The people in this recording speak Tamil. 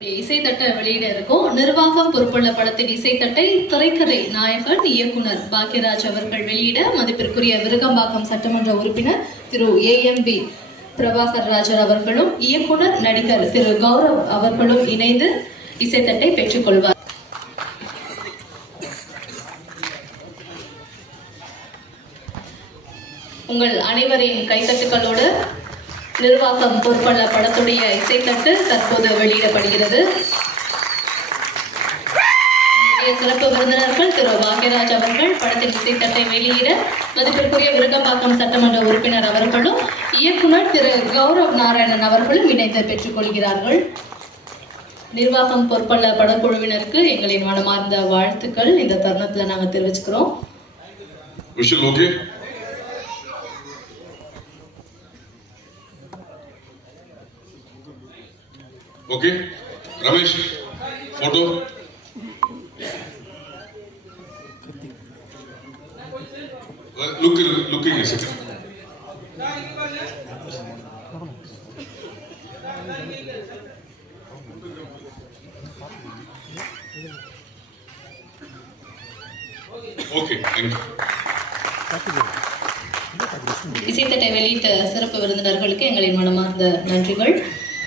இசைத்தட்ட வெளியிட இருக்கும். நிர்வாகம் பொறுப்புள்ள படத்தின் இசைத்தட்டை திரைக்கதை நாயகன் இயக்குனர் பாக்யராஜ் அவர்கள் வெளியிட மதிப்பிற்குரிய விருகம்பாக்கம் சட்டமன்ற உறுப்பினர் திரு AMB பிரபாகர் ராஜர் அவர்களும் இயக்குனர் நடிகர் திரு கௌரவ் அவர்களும் இணைந்து இசைத்தட்டை பெற்றுக்கொள்வார். உங்கள் அனைவரின் கைத்தட்டுகளோடு நிர்வாகம் பொறுப்புள்ள படத்துடைய இசைத்தட்டு தற்போது வெளியிடப்படுகிறது. சிறப்பு விருந்தினர்கள் திரு பாக்யராஜ் அவர்கள் படத்தின் இசைத்தட்டை வெளியிட மதிப்பிற்குரிய விருகம்பாக்கம் சட்டமன்ற உறுப்பினர் அவர்களும் இயக்குனர் திரு கௌரவ் நாராயணன் அவர்களும் இணைந்து பெற்றுக் கொள்கிறார்கள். நிர்வாகம் பொறுப்புள்ள படக்குழுவினருக்கு எங்களின் மனமார்ந்த வாழ்த்துக்கள் இந்த தருணத்துல நாங்க தெரிவிச்சுக்கிறோம். Okay, Ramesh, photo. Looking a second. Okay, thank you. இசைத்தட்டை வெளியிட்ட சிறப்பு விருந்தினர்களுக்கு எங்களின் மனமார்ந்த நன்றிகள்.